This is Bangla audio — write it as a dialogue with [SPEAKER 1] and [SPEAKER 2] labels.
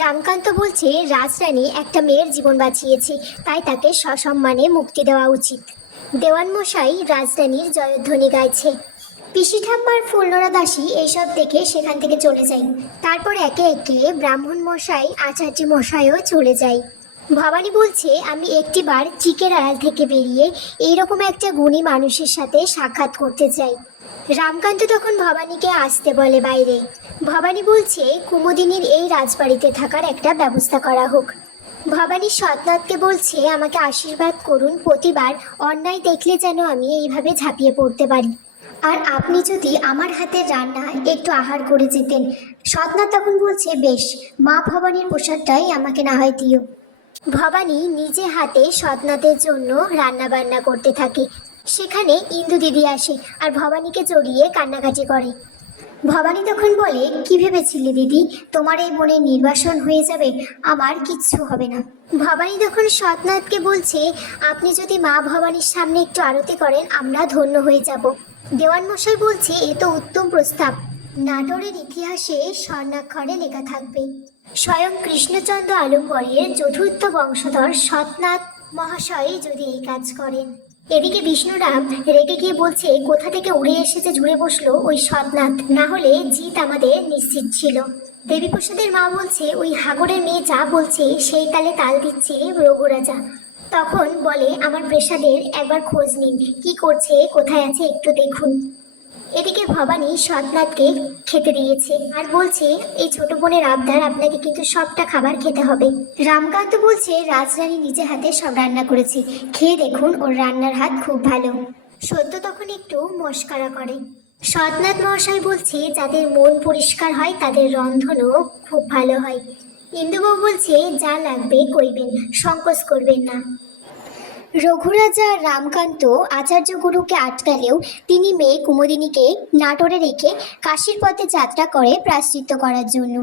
[SPEAKER 1] রামকান্ত বলছে, রাজরানী একটা মেয়ের জীবন বাঁচিয়েছে, তাই তাকে সসম্মানে মুক্তি দেওয়া উচিত। দেওয়ান মশাই রাজরানীর জয়ধ্বনি গাইছে। পিসি ঠাম্মার ফুলনোড়া দাসী এইসব দেখে সেখান থেকে চলে যায়। তারপর একে একে ব্রাহ্মণ মশাই, আচার্য মশাইও চলে যায়। ভবানী বলছে, আমি একটিবার চিকের আড়াল থেকে বেরিয়ে এইরকম একটা গুণী মানুষের সাথে সাক্ষাৎ করতে চাই। রামকান্ত তখন ভবানীকে আসতে বলে বাইরে। ভবানী বলছে, কুমুদিনীর এই রাজবাড়িতে থাকার একটা ব্যবস্থা করা হোক। ভবানী সৎনাথকে বলছে, আমাকে আশীর্বাদ করুন, প্রতিবার অন্যায় দেখলে যেন আমি এইভাবে ঝাঁপিয়ে পড়তে পারি। আর আপনি যদি আমার হাতের রান্না একটু আহার করে যেতেন। সৎনাথ তখন বলছে, বেশ, মা ভবানীর প্রসাদটাই আমাকে না হয় দিও। ভবানী নিজে হাতে সৎনাথের জন্য রান্না বান্না করতে থাকে। সেখানে ইন্দু দিদি আসে আর ভবানীকে জড়িয়ে কান্নাকাটি করে। ভবানী তখন বলে, কি ভেবেছিলে দিদি? তোমার এই বোনের নির্বাসন হয়ে যাবে, আমার কিচ্ছু হবে না। ভবানী তখন সৎনাথকে বলছে, আপনি যদি মা ভবানীর সামনে একটু আরতি করেন, আমরা ধন্য হয়ে যাব। দেওয়ান মশাই বলছে, এ তো উত্তম প্রস্তাব। নাটোরের ইতিহাসে স্বর্ণাক্ষরে লেখা থাকবে। স্বয়ং কৃষ্ণচন্দ্র আলম্বরের চতুর্থ বংশধর সৎনাথ মহাশয় যদি এই কাজ করেন। এদিকে বিষ্ণুরাম রেগে গিয়ে বলছে, কোথা থেকে উড়ে এসেছে ঝুড়ে বসল ওই সৎনাথ না হলে জিত আমাদের নিশ্চিত ছিল। দেবীপ্রসাদের মা বলছে, ওই হাগরের মেয়ে যা বলছে, সেই তালে তাল দিচ্ছে রঘুরাজা। তখন বলে, আমার প্রেসাদের একবার খোঁজ নিন। কি করছে? কোথায় আছে একটু দেখুন। এদিকে ভবানী সৎনাথকে খেতে দিয়েছে আর বলছে, এই ছোট বোনের আবদার আপনাকে কিন্তু সবটা খাবার খেতে হবে। রামকান্ত বলছে, রাজরানী নিজে হাতে সব রান্না করেছে। খেয়ে দেখুন, ওর রান্নার হাত খুব ভালো। সত্য তখন একটু মস্কারা করে। সৎনাথ মহাশয় বলছে, যাদের মন পরিষ্কার হয়, তাদের রন্ধনও খুব ভালো হয়। ইন্দুবাবু বলছে, যা লাগবে কইবেন, সংকোচ করবেন না। রঘুরাজা রামকান্ত আচার্য গুরুকে আটকালেও তিনি মেয়ে কুমোদিনীকে নাটোরে রেখে কাশীর পথে যাত্রা করে প্রাশ্চিত্য করার জন্য।